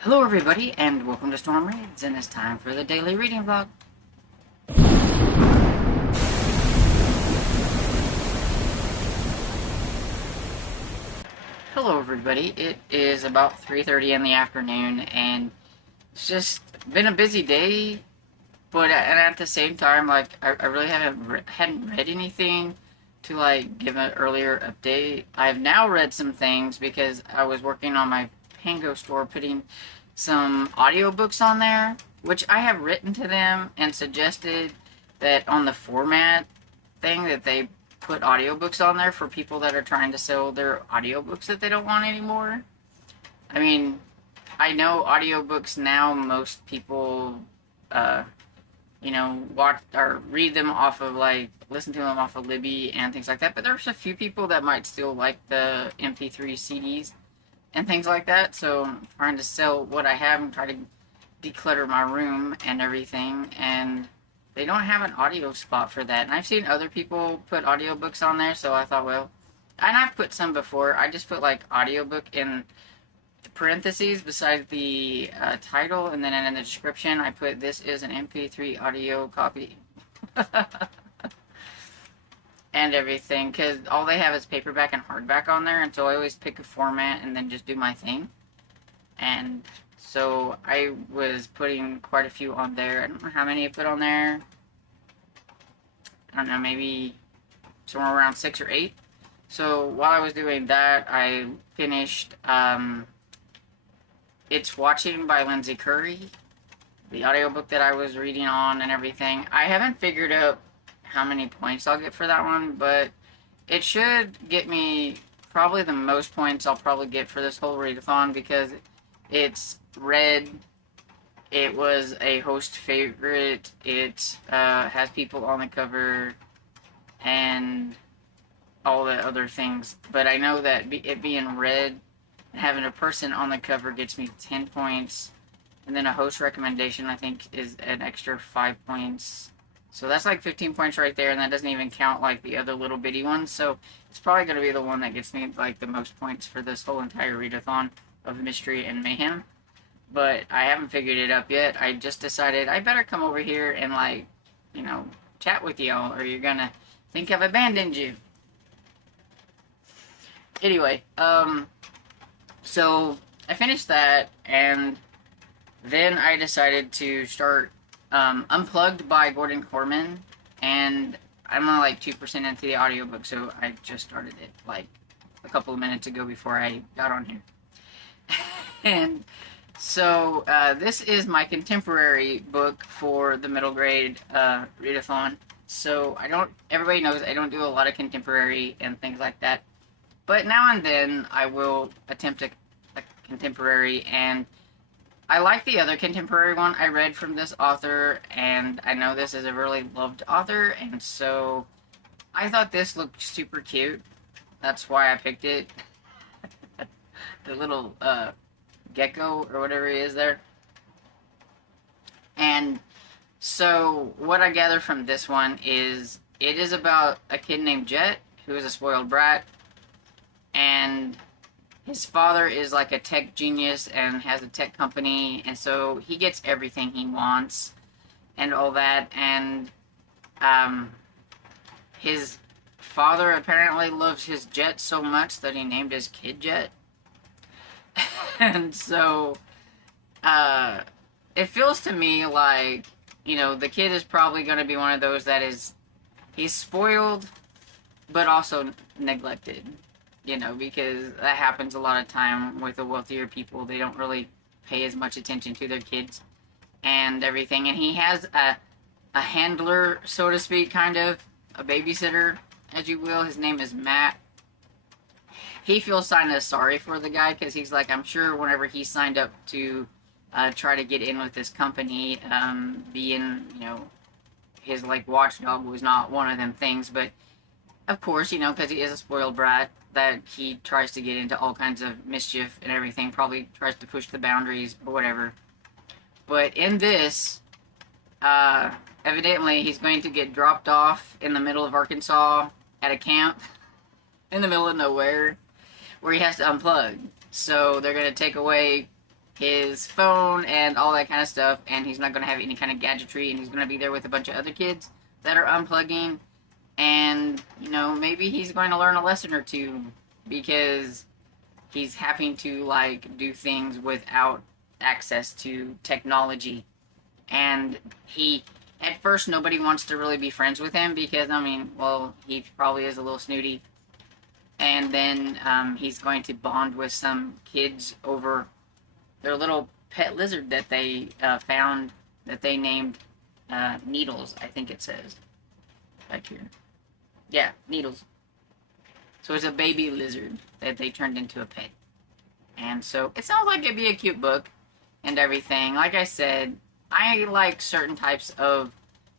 Hello everybody, and welcome to Storm Reads, and it's time for the daily reading vlog. Hello everybody, it is about 3:30 in the afternoon, and it's just been a busy day, but at the same time, like, I really hadn't read anything to, like, give an earlier update. I've now read some things because I was working on my Pango store, putting some audiobooks on there, which I have written to them and suggested that on the format thing that they put audiobooks on there for people that are trying to sell their audiobooks that they don't want anymore. I mean, I know audiobooks now, most people, watch or read them off of, like, listen to them off of Libby and things like that, but there's a few people that might still like the MP3 CDs and things like that, so I'm trying to sell what I have and try to declutter my room and everything, and they don't have an audio spot for that. And I've seen other people put audiobooks on there, so I thought, well, and I've put some before. I just put, like, audiobook in the parentheses beside the title, and then in the description I put, this is an MP3 audio copy. And everything, because all they have is paperback and hardback on there, and so I always pick a format and then just do my thing. And so I was putting quite a few on there. I don't know how many I put on there. I don't know, maybe somewhere around 6 or 8. So while I was doing that, I finished It's Watching by Lindsay Curry, the audiobook that I was reading on and everything. I haven't figured out how many points I'll get for that one, but it should get me probably the most points I'll probably get for this whole readathon, because it's read, it was a host favorite, it has people on the cover, and all the other things. But I know that it being read and having a person on the cover gets me 10 points, and then a host recommendation, I think, is an extra 5 points. So that's like 15 points right there, and that doesn't even count, like, the other little bitty ones. So it's probably going to be the one that gets me, like, the most points for this whole entire readathon of Mystery and Mayhem. But I haven't figured it up yet. I just decided I better come over here and, like, chat with y'all, or you're going to think I've abandoned you. Anyway, so I finished that, and then I decided to start Unplugged by Gordon Corman, and I'm only like 2% into the audiobook, so I just started it like a couple of minutes ago before I got on here. And so this is my contemporary book for the middle grade readathon. So everybody knows I don't do a lot of contemporary and things like that, but now and then I will attempt a contemporary, and I like the other contemporary one I read from this author, and I know this is a really loved author, and so I thought this looked super cute. That's why I picked it. The little gecko or whatever he is there. And so what I gather from this one is it is about a kid named Jet who is a spoiled brat, and his father is like a tech genius and has a tech company, and so he gets everything he wants and all that. And his father apparently loves his jet so much that he named his kid Jet. And so it feels to me like, the kid is probably going to be one of those that he's spoiled but also neglected. Because that happens a lot of time with the wealthier people. They don't really pay as much attention to their kids and everything. And he has a handler, so to speak, kind of, a babysitter, as you will. His name is Matt. He feels kind of sorry for the guy, because he's like, I'm sure whenever he signed up to try to get in with this company, being, his, like, watchdog was not one of them things. But, of course, because he is a spoiled brat, that he tries to get into all kinds of mischief and everything, probably tries to push the boundaries or whatever. But in this, evidently he's going to get dropped off in the middle of Arkansas at a camp in the middle of nowhere where he has to unplug. So they're going to take away his phone and all that kind of stuff, and he's not going to have any kind of gadgetry, and he's going to be there with a bunch of other kids that are unplugging, and, you know, maybe he's going to learn a lesson or two, because he's having to, like, do things without access to technology, and at first, nobody wants to really be friends with him, because, I mean, well, he probably is a little snooty, and then, he's going to bond with some kids over their little pet lizard that they found, that they named Needles, I think it says back here. Yeah, Needles. So it's a baby lizard that they turned into a pet. And so it sounds like it'd be a cute book and everything. Like I said, I like certain types of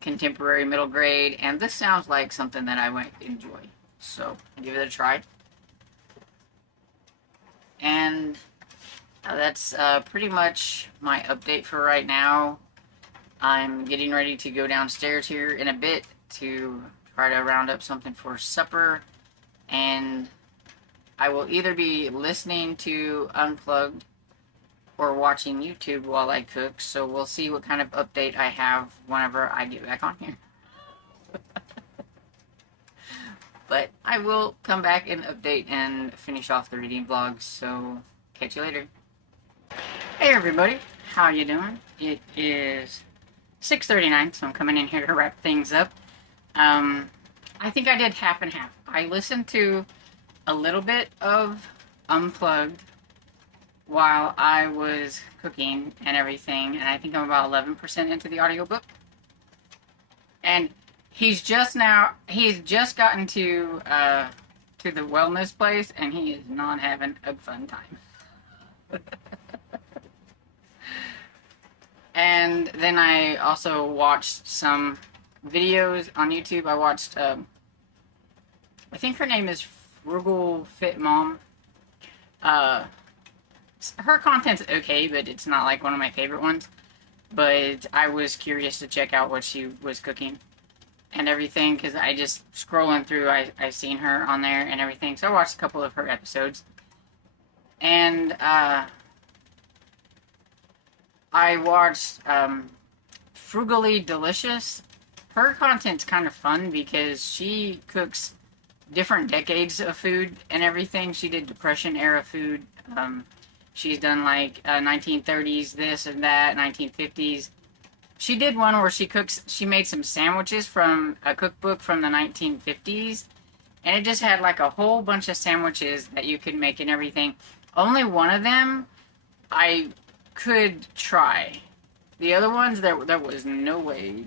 contemporary middle grade, and this sounds like something that I might enjoy. So give it a try. And that's pretty much my update for right now. I'm getting ready to go downstairs here in a bit to try to round up something for supper, and I will either be listening to Unplugged or watching YouTube while I cook, so we'll see what kind of update I have whenever I get back on here. But I will come back and update and finish off the reading vlog, so catch you later. Hey everybody, how you doing? It is 6:39, so I'm coming in here to wrap things up. I think I did half and half. I listened to a little bit of Unplugged while I was cooking and everything, and I think I'm about 11% into the audiobook. And he's just gotten to the wellness place, and he is not having a fun time. And then I also watched some videos on YouTube. I watched, I think her name is Frugal Fit Mom. Her content's okay, but it's not like one of my favorite ones. But I was curious to check out what she was cooking and everything, because I just scrolling through, I seen her on there and everything. So I watched a couple of her episodes. And, I watched Frugally Delicious. Her content's kind of fun because she cooks different decades of food and everything. She did Depression era food. She's done like 1930s this and that, 1950s. She did one where she made some sandwiches from a cookbook from the 1950s. And it just had like a whole bunch of sandwiches that you could make and everything. Only one of them I could try. The other ones, there was no way.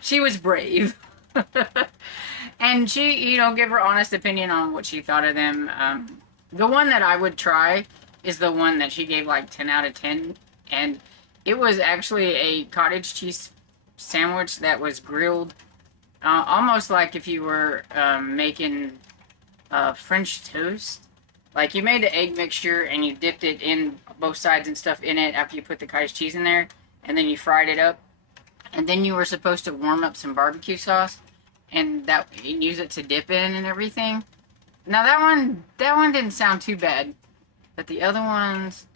She was brave. And she, you know, gave her honest opinion on what she thought of them. The one that I would try is the one that she gave like 10 out of 10. And it was actually a cottage cheese sandwich that was grilled. Almost like if you were making French toast. Like, you made the egg mixture and you dipped it in both sides and stuff in it after you put the cottage cheese in there. And then you fried it up. And then you were supposed to warm up some barbecue sauce. And use it to dip in and everything. Now, that one didn't sound too bad. But the other ones...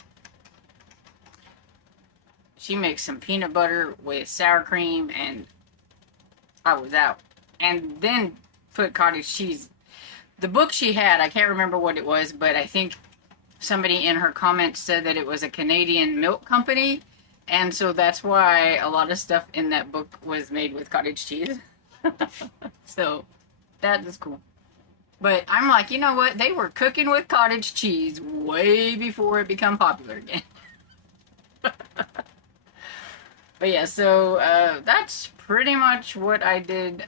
She makes some peanut butter with sour cream, and I was out. And then put cottage cheese. The book she had, I can't remember what it was, but I think somebody in her comments said that it was a Canadian milk company, and so that's why a lot of stuff in that book was made with cottage cheese. So, that was cool. But I'm like, you know what? They were cooking with cottage cheese way before it became popular again. But yeah, so that's pretty much what I did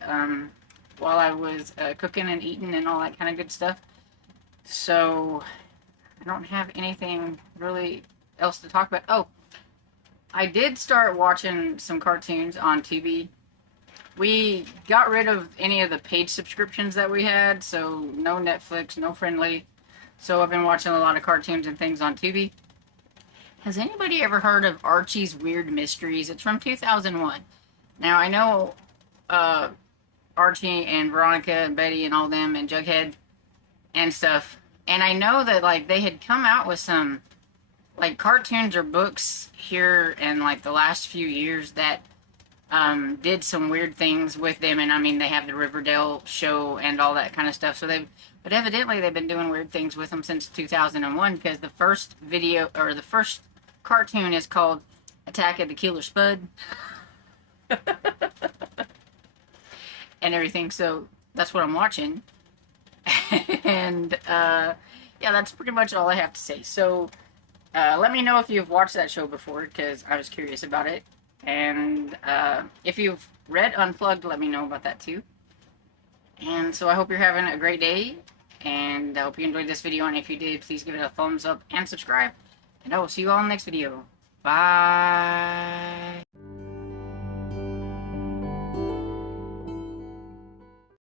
while I was cooking and eating and all that kind of good stuff. So I don't have anything really else to talk about. Oh, I did start watching some cartoons on Tubi. We got rid of any of the paid subscriptions that we had, so no Netflix, no Friendly. So I've been watching a lot of cartoons and things on Tubi. Has anybody ever heard of Archie's Weird Mysteries? It's from 2001. Now, I know Archie and Veronica and Betty and all them and Jughead and stuff. And I know that, like, they had come out with some like cartoons or books here in like the last few years that did some weird things with them. And I mean, they have the Riverdale show and all that kind of stuff. So but evidently they've been doing weird things with them since 2001, because the first video, or the first cartoon, is called Attack of the Killer Spud. And everything. So that's what I'm watching. And yeah, that's pretty much all I have to say. So let me know if you've watched that show before, because I was curious about it. And if you've read Unplugged, let me know about that too. And so I hope you're having a great day, and I hope you enjoyed this video, and if you did, please give it a thumbs up and subscribe, and I will see you all in the next video. Bye!